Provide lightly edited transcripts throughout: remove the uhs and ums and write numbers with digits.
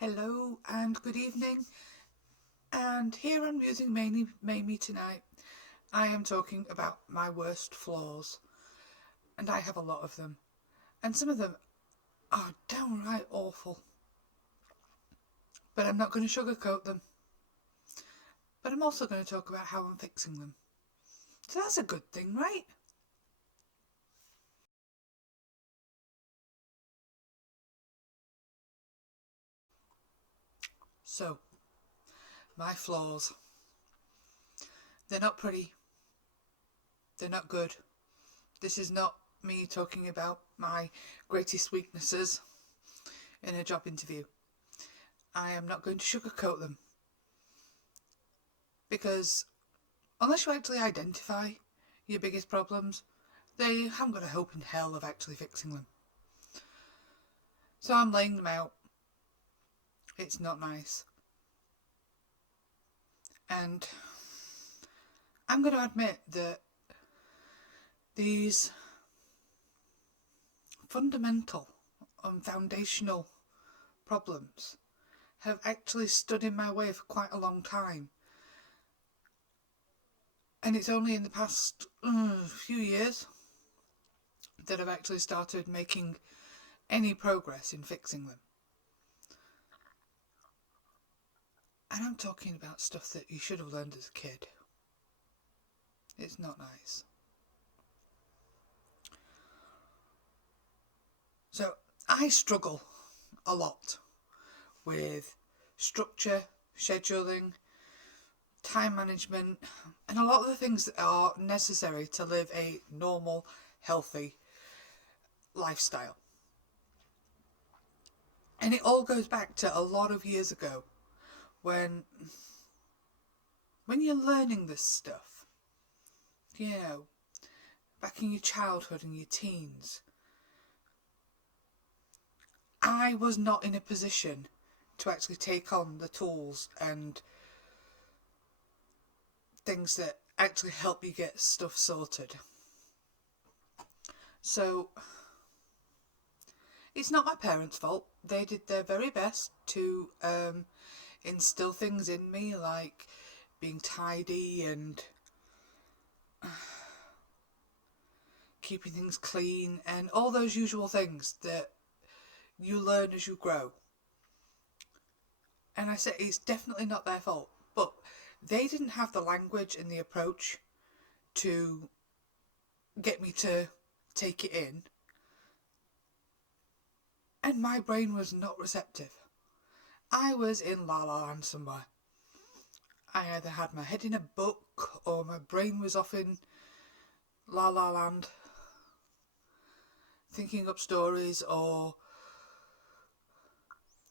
Hello and good evening, and here on Musing Mamie tonight I am talking about my worst flaws, and I have a lot of them, and some of them are downright awful, but I'm not going to sugarcoat them, but I'm also going to talk about how I'm fixing them. So that's a good thing, right? So, my flaws. They're not pretty, they're not good. This is not me talking about my greatest weaknesses in a job interview. I am not going to sugarcoat them because unless you actually identify your biggest problems, they haven't got a hope in hell of actually fixing them. So I'm laying them out. It's not nice. And I'm going to admit that these fundamental and foundational problems have actually stood in my way for quite a long time. And it's only in the past few years that I've actually started making any progress in fixing them. And I'm talking about stuff that you should have learned as a kid. It's not nice. So I struggle a lot with structure, scheduling, time management, and a lot of the things that are necessary to live a normal, healthy lifestyle. And it all goes back to a lot of years ago when you're learning this stuff, back in your childhood and your teens, I was not in a position to actually take on the tools and things that actually help you get stuff sorted. So it's not my parents' fault. They did their very best to instill things in me, like being tidy and keeping things clean and all those usual things that you learn as you grow. And I say it's definitely not their fault, but they didn't have the language and the approach to get me to take it in, and my brain was not receptive. I was in La La Land somewhere. I either had my head in a book or my brain was off in La La Land thinking up stories or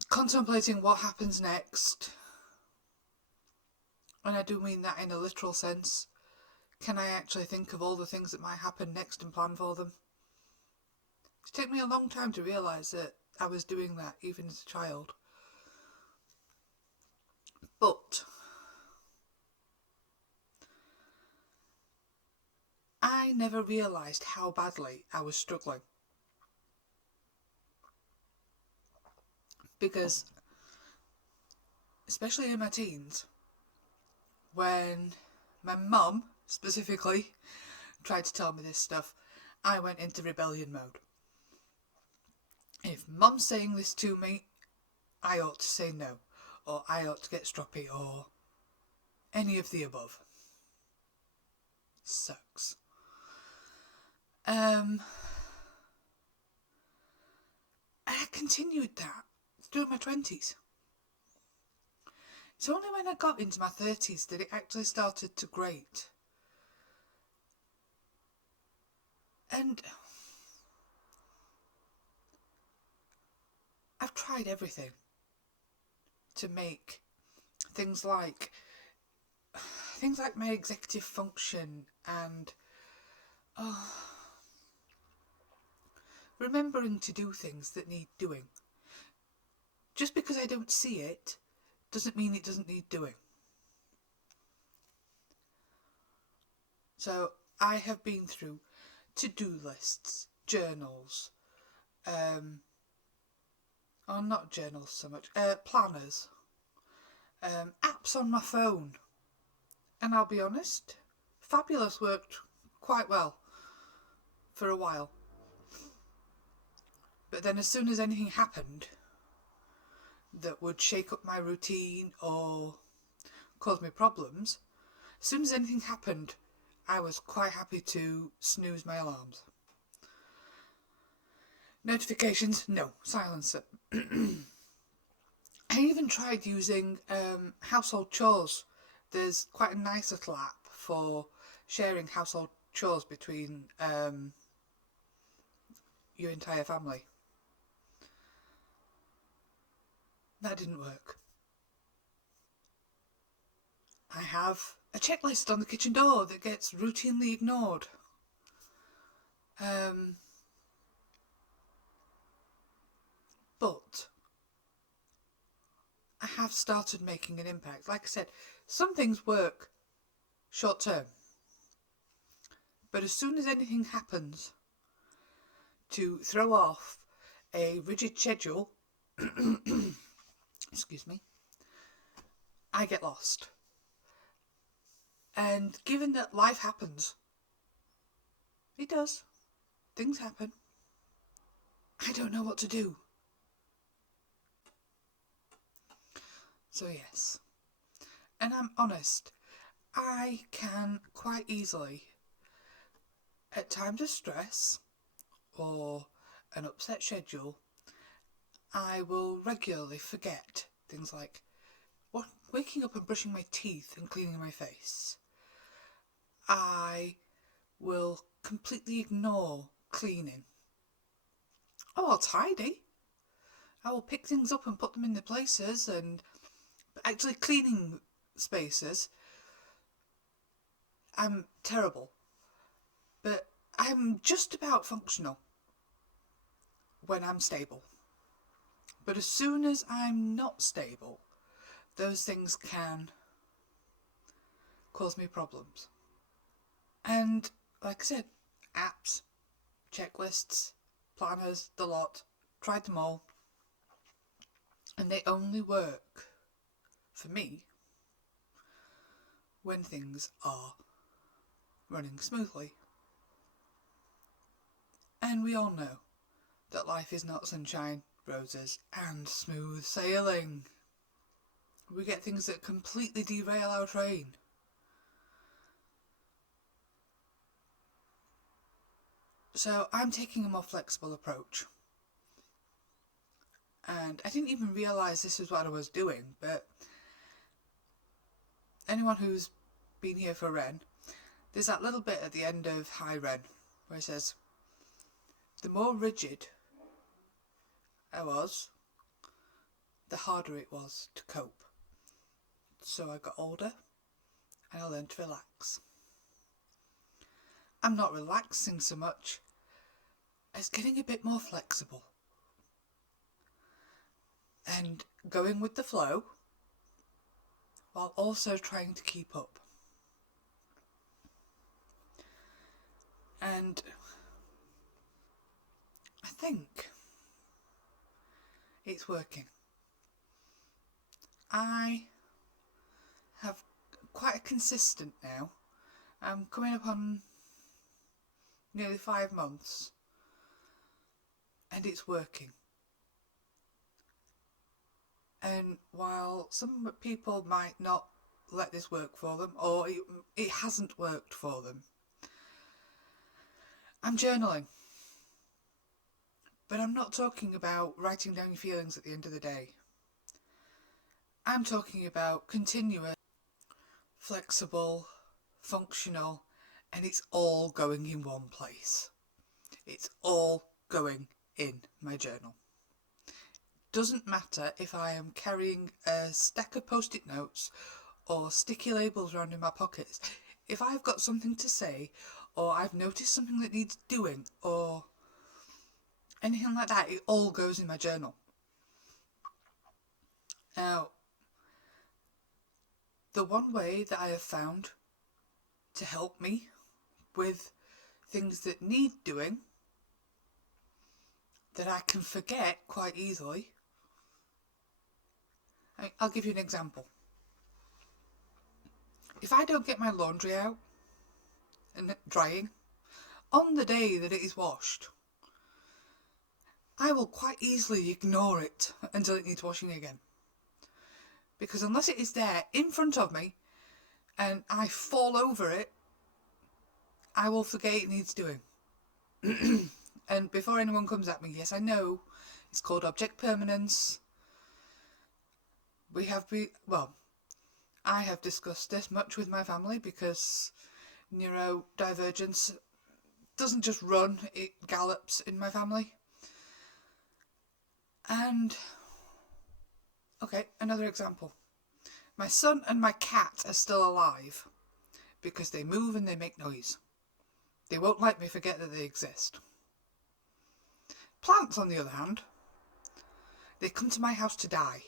contemplating what happens next. And I do mean that in a literal sense. Can I actually think of all the things that might happen next and plan for them? It took me a long time to realise that I was doing that even as a child. But I never realised how badly I was struggling. Because, especially in my teens, when my mum, specifically, tried to tell me this stuff, I went into rebellion mode. If mum's saying this to me, I ought to say no, or I ought to get stroppy, or any of the above. Sucks. And I continued that through my 20s. It's only when I got into my 30s that it actually started to grate. And I've tried everything to make things like my executive function and remembering to do things that need doing. Just because I don't see it doesn't mean it doesn't need doing. So I have been through to-do lists, journals, or not journals so much, planners, apps on my phone. And I'll be honest, Fabulous worked quite well for a while. But then as soon as anything happened that would shake up my routine or cause me problems, as soon as anything happened, I was quite happy to snooze my alarms. Notifications, no, silencer. I even tried using household chores. There's quite a nice little app for sharing household chores between your entire family. That didn't work. I have a checklist on the kitchen door that gets routinely ignored. But I have started making an impact. Like I said, some things work short term. But as soon as anything happens to throw off a rigid schedule, excuse me, I get lost. And given that life happens, it does, things happen, I don't know what to do. So yes, and I'm honest, I can quite easily, at times of stress or an upset schedule, I will regularly forget things like waking up and brushing my teeth and cleaning my face. I will completely ignore cleaning. Oh, I'll tidy. I will pick things up and put them in their places, and actually cleaning spaces, I'm terrible. But I'm just about functional when I'm stable. But as soon as I'm not stable, those things can cause me problems. And like I said, apps, checklists, planners, the lot, tried them all. And they only work, for me, when things are running smoothly. And we all know that life is not sunshine, roses, and smooth sailing. We get things that completely derail our train. So I'm taking a more flexible approach. And I didn't even realise this is what I was doing, but anyone who's been here for Ren, there's that little bit at the end of High Ren where it says, the more rigid I was, the harder it was to cope. So I got older and I learned to relax. I'm not relaxing so much as getting a bit more flexible and going with the flow while also trying to keep up. And I think it's working. I have quite a consistent now. I'm coming up on nearly 5 months and it's working. And while some people might not let this work for them, or it hasn't worked for them, I'm journaling. But I'm not talking about writing down your feelings at the end of the day. I'm talking about continuous, flexible, functional, and it's all going in one place. It's all going in my journal. Doesn't matter if I am carrying a stack of post-it notes or sticky labels around in my pockets. If I've got something to say, or I've noticed something that needs doing, or anything like that, it all goes in my journal. Now, the one way that I have found to help me with things that need doing, that I can forget quite easily, I'll give you an example. If I don't get my laundry out and drying on the day that it is washed, I will quite easily ignore it until it needs washing again. Because unless it is there in front of me and I fall over it, I will forget it needs doing. And before anyone comes at me, yes, I know it's called object permanence. I have discussed this much with my family because neurodivergence doesn't just run, it gallops in my family. And, okay, another example. My son and my cat are still alive because they move and they make noise. They won't let me forget that they exist. Plants, on the other hand, they come to my house to die.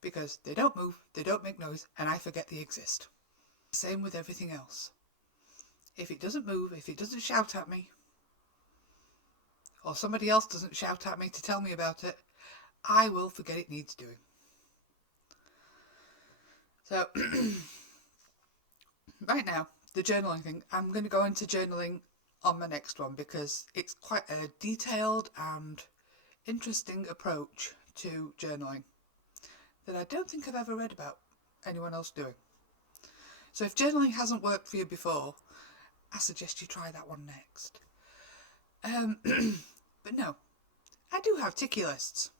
Because they don't move, they don't make noise, and I forget they exist. Same with everything else. If it doesn't move, if it doesn't shout at me, or somebody else doesn't shout at me to tell me about it, I will forget it needs doing. So, right now, the journaling thing, I'm going to go into journaling on my next one because it's quite a detailed and interesting approach to journaling that I don't think I've ever read about anyone else doing. So if journaling hasn't worked for you before, I suggest you try that one next. But no, I do have ticky lists,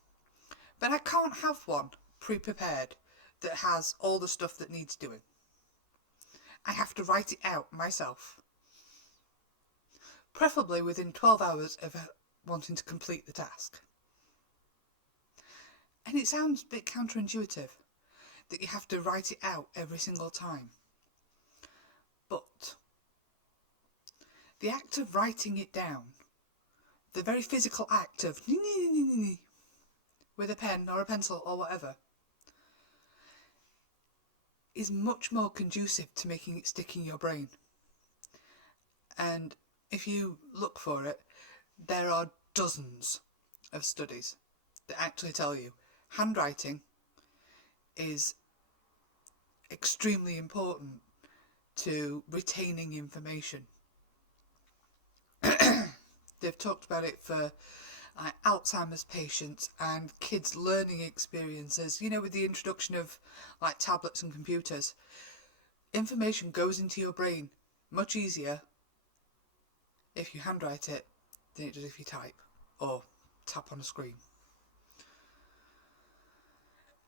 but I can't have one pre-prepared that has all the stuff that needs doing. I have to write it out myself, preferably within 12 hours of wanting to complete the task. And it sounds a bit counterintuitive that you have to write it out every single time. But the act of writing it down, the very physical act of with a pen or a pencil or whatever, is much more conducive to making it stick in your brain. And if you look for it, there are dozens of studies that actually tell you handwriting is extremely important to retaining information. They've talked about it for Alzheimer's patients and kids' learning experiences. With the introduction of tablets and computers, information goes into your brain much easier if you handwrite it than it does if you type or tap on a screen.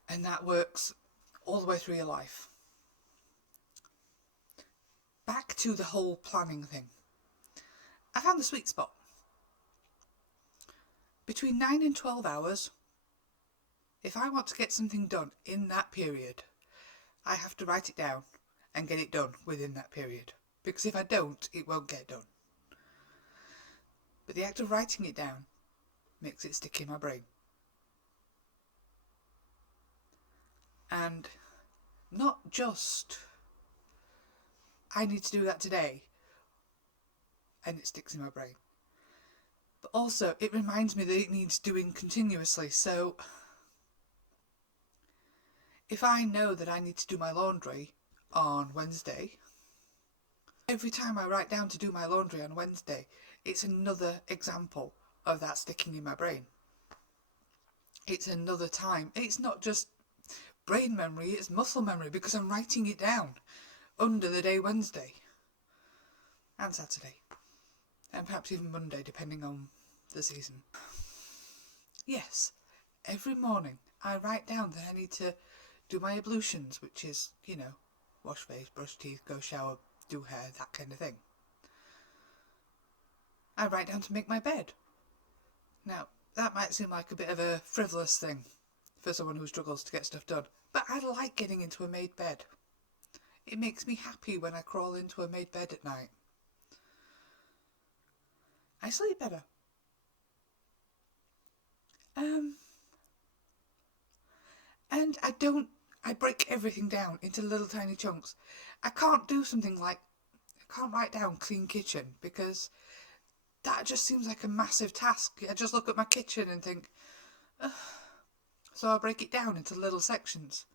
And that works all the way through your life. Back to the whole planning thing. I found the sweet spot. Between 9 and 12 hours, if I want to get something done in that period, I have to write it down and get it done within that period. Because if I don't, it won't get done. But the act of writing it down makes it stick in my brain. And not just, I need to do that today, and it sticks in my brain. But also, it reminds me that it needs doing continuously. So, if I know that I need to do my laundry on Wednesday, every time I write down to do my laundry on Wednesday, it's another example of that sticking in my brain. It's another time. It's not just brain memory, it's muscle memory because I'm writing it down under the day Wednesday and Saturday and perhaps even Monday depending on the season. Yes, every morning I write down that I need to do my ablutions, which is, wash face, brush teeth, go shower, do hair, that kind of thing. I write down to make my bed. Now, that might seem like a bit of a frivolous thing for someone who struggles to get stuff done, but I like getting into a made bed. It makes me happy when I crawl into a made bed at night. I sleep better. And I break everything down into little tiny chunks. I can't do something like, I can't write down clean kitchen because that just seems like a massive task. I just look at my kitchen and think, So I break it down into little sections.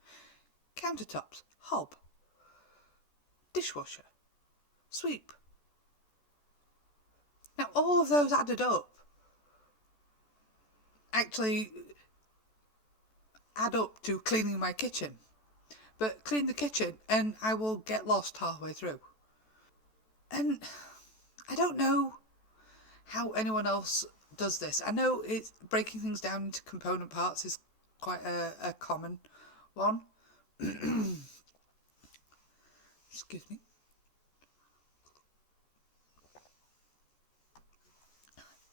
Countertops, hob, dishwasher, sweep. Now all of those added up actually add up to cleaning my kitchen. But clean the kitchen and I will get lost halfway through. And I don't know how anyone else does this. I know it's breaking things down into component parts is quite a common one. Excuse me.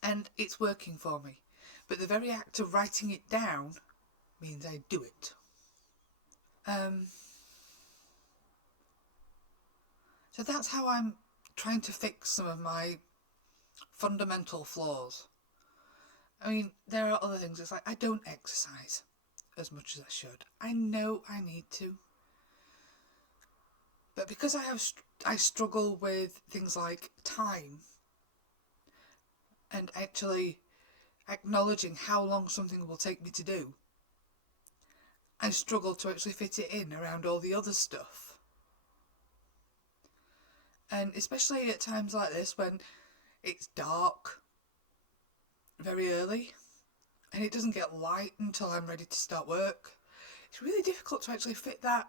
And it's working for me. But the very act of writing it down means I do it. So that's how I'm trying to fix some of my fundamental flaws. I mean, there are other things. It's like I don't exercise as much as I should. I know I need to. But because I struggle with things like time and actually acknowledging how long something will take me to do, I struggle to actually fit it in around all the other stuff. And especially at times like this when it's dark very early and it doesn't get light until I'm ready to start work, it's really difficult to actually fit that,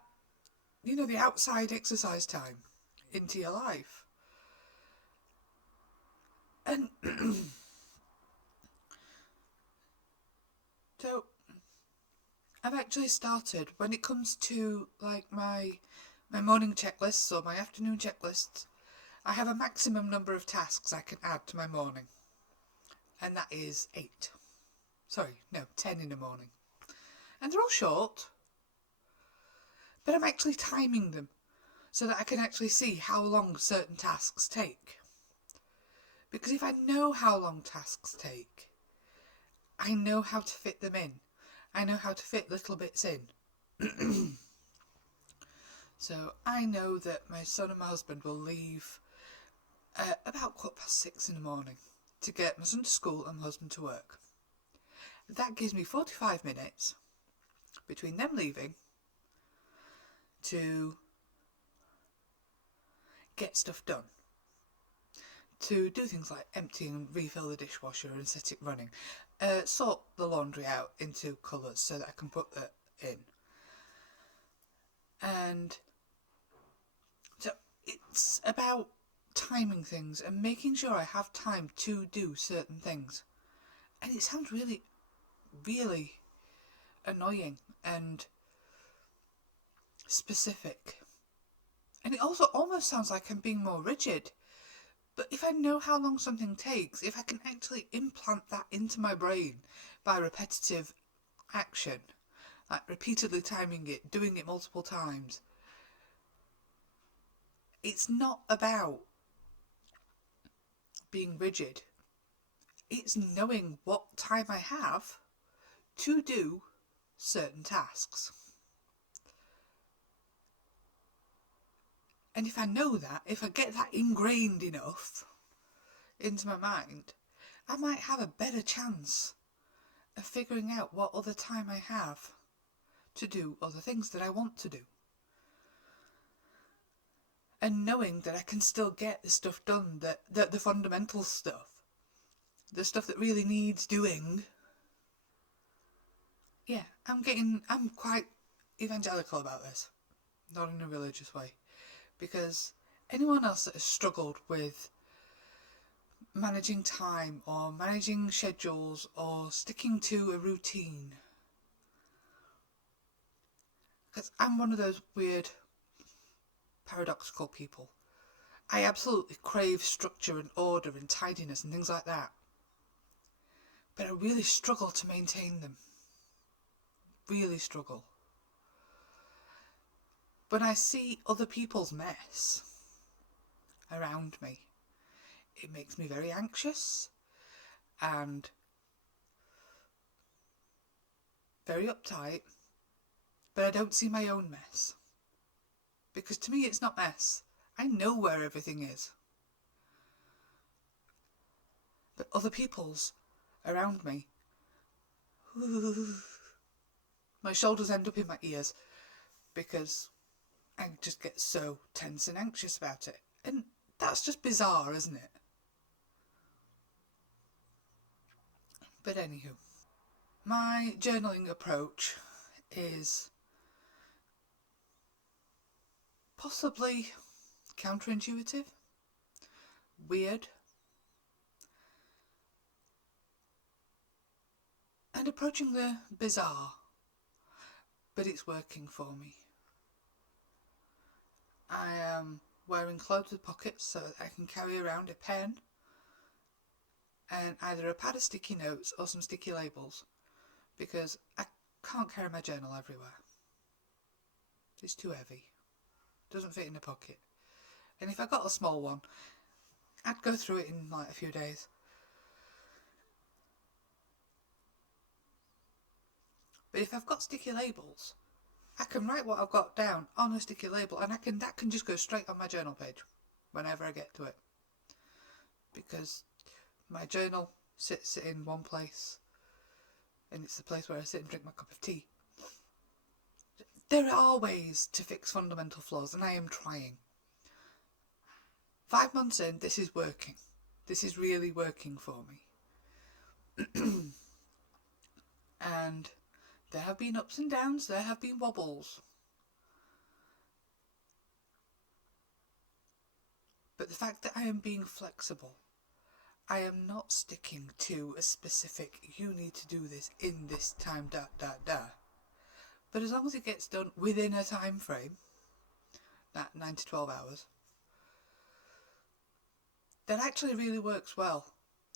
the outside exercise time into your life. And so I've actually started, when it comes to like my morning checklists or my afternoon checklists, I have a maximum number of tasks I can add to my morning. And that is 8. Sorry, no, 10 in the morning. And they're all short, but I'm actually timing them so that I can actually see how long certain tasks take. Because if I know how long tasks take, I know how to fit them in. I know how to fit little bits in. So I know that my son and my husband will leave about 6:15 in the morning to get my son to school and my husband to work. That gives me 45 minutes between them leaving to get stuff done. To do things like empty and refill the dishwasher and set it running. Sort the laundry out into colours so that I can put that in. And so it's about timing things and making sure I have time to do certain things. And it sounds really, really annoying and specific. And it also almost sounds like I'm being more rigid. But if I know how long something takes, if I can actually implant that into my brain by repetitive action, like repeatedly timing it, doing it multiple times, it's not about being rigid. It's knowing what time I have to do certain tasks. And if I know that, if I get that ingrained enough into my mind, I might have a better chance of figuring out what other time I have to do other things that I want to do. And knowing that I can still get the stuff done, that the fundamental stuff, the stuff that really needs doing. Yeah, I'm quite evangelical about this. Not in a religious way. Because anyone else that has struggled with managing time or managing schedules or sticking to a routine, because I'm one of those weird paradoxical people. I absolutely crave structure and order and tidiness and things like that, but I really struggle to maintain them. Really struggle. When I see other people's mess around me, it makes me very anxious and very uptight, but I don't see my own mess. Because to me it's not mess. I know where everything is. But other people's around me, My shoulders end up in my ears because I just get so tense and anxious about it. And that's just bizarre, isn't it? But anywho, my journaling approach is possibly counterintuitive, weird, and approaching the bizarre, but it's working for me. I am wearing clothes with pockets so that I can carry around a pen and either a pad of sticky notes or some sticky labels, because I can't carry my journal everywhere. It's too heavy. It doesn't fit in a pocket. And if I got a small one, I'd go through it in like a few days. But if I've got sticky labels, I can write what I've got down on a sticky label, and that can just go straight on my journal page whenever I get to it. Because my journal sits in one place, and it's the place where I sit and drink my cup of tea. There are ways to fix fundamental flaws, and I am trying. 5 months in, this is working. This is really working for me. And there have been ups and downs, there have been wobbles. But the fact that I am being flexible, I am not sticking to a specific, you need to do this in this time, But as long as it gets done within a time frame, that 9 to 12 hours, that actually really works well,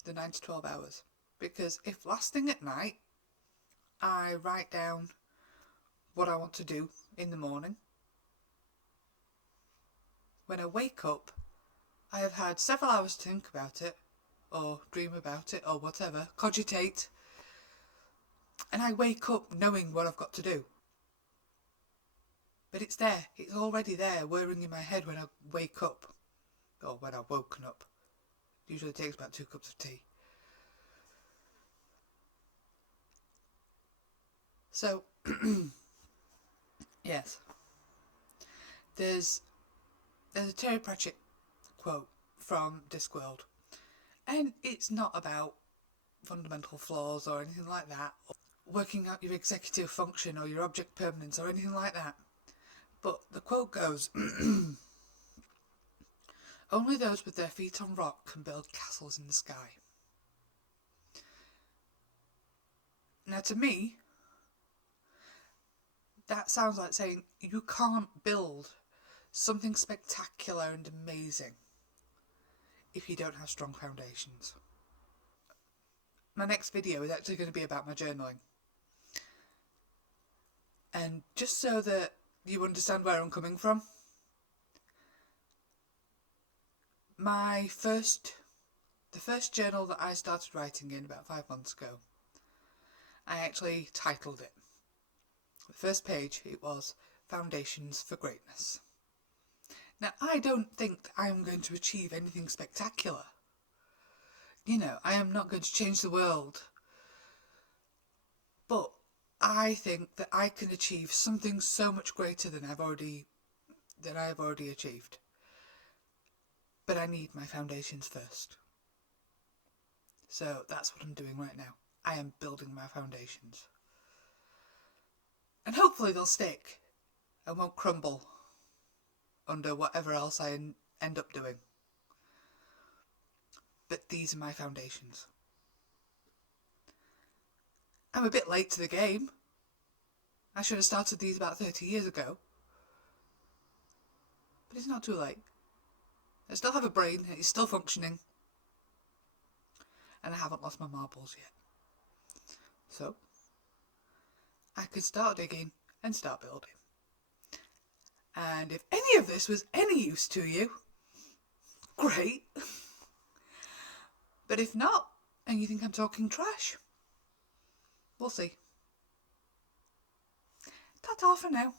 the 9 to 12 hours. Because if last thing at night, I write down what I want to do in the morning, when I wake up, I have had several hours to think about it, or dream about it, or whatever, cogitate, and I wake up knowing what I've got to do. But it's there, it's already there, whirring in my head when I wake up, or when I've woken up. It usually takes about 2 cups of tea. So, yes, there's a Terry Pratchett quote from Discworld, and it's not about fundamental flaws or anything like that, or working out your executive function or your object permanence or anything like that. But the quote goes, only those with their feet on rock can build castles in the sky. Now to me, that sounds like saying you can't build something spectacular and amazing if you don't have strong foundations. My next video is actually going to be about my journaling. And just so that you understand where I'm coming from, the first journal that I started writing in about 5 months ago, I actually titled it. The first page, it was Foundations for Greatness. Now, I don't think that I'm going to achieve anything spectacular. You know, I am not going to change the world. But I think that I can achieve something so much greater than I've already achieved. But I need my foundations first. So that's what I'm doing right now. I am building my foundations. And hopefully they'll stick and won't crumble under whatever else I end up doing. But these are my foundations. I'm a bit late to the game. I should have started these about 30 years ago. But it's not too late. I still have a brain, it's still functioning. And I haven't lost my marbles yet. So, I could start digging and start building. And if any of this was any use to you, great. But if not, and you think I'm talking trash, we'll see. Ta-ta for now.